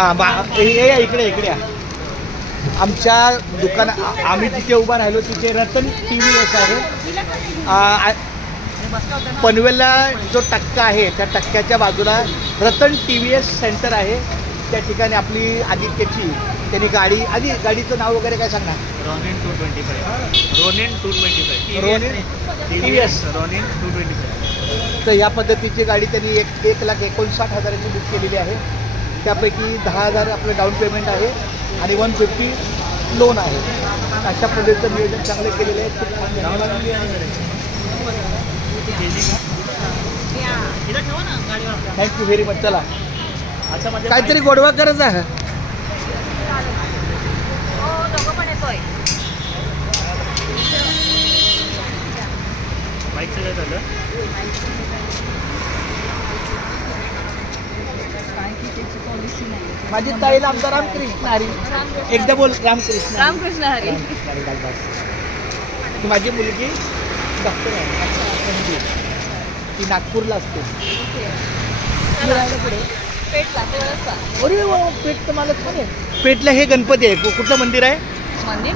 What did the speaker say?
इकडे इकडे या. आमच्या दुकाना आम्ही जिथे उभा राहिलो तिथे रतन TVS आहे. पनवेलला जो टक्का आहे त्या टक्क्याच्या बाजूला रतन TVS सेंटर आहे. त्या ठिकाणी आपली आदित्यची त्यांनी गाडी आधी गाडीचं नाव वगैरे काय सांगणार? Ronin 225. Ronin 225. Ronin TVS Ronin 225. तर या पद्धतीची गाडी त्यांनी 1,59,000ची बुक केलेली आहे. त्यापैकी 10,000 आपलं डाऊन पेमेंट आहे आणि 150 लोन आहे. अशा पद्धतीचं नियोजन चांगले केलेले आहे. खूप छान थँक्यू व्हेरी मच. चला काहीतरी गोडवा करत आहे. बाईकचं काय झालं? माझी ताईला आमचा रामकृष्ण हरी. एकदा बोल रामकृष्ण रामकृष्ण हरी. ती माझी मुलगी डॉक्टर आहे. ती नागपूरला असते. अरे पेठ तर मला छान आहे. पेठला हे गणपती आहे. कुठलं मंदिर आहे? मंदिर